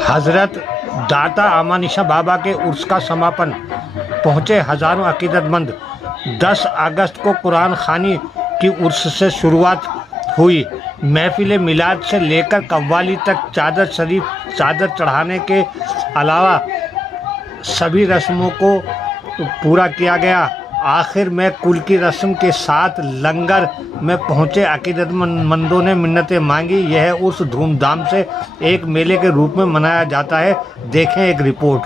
हजरत दाता अमानिशा बाबा के उर्स का समापन, पहुँचे हज़ारों अकीदतमंद। 10 अगस्त को कुरान खानी की उर्स से शुरुआत हुई। महफिल मिलाद से लेकर कव्वाली तक चादर शरीफ चादर चढ़ाने के अलावा सभी रस्मों को पूरा किया गया। आखिर में कुल की रस्म के साथ लंगर में पहुंचे अकीदतमंदों ने मिन्नतें मांगी। यह उस धूमधाम से एक मेले के रूप में मनाया जाता है। देखें एक रिपोर्ट।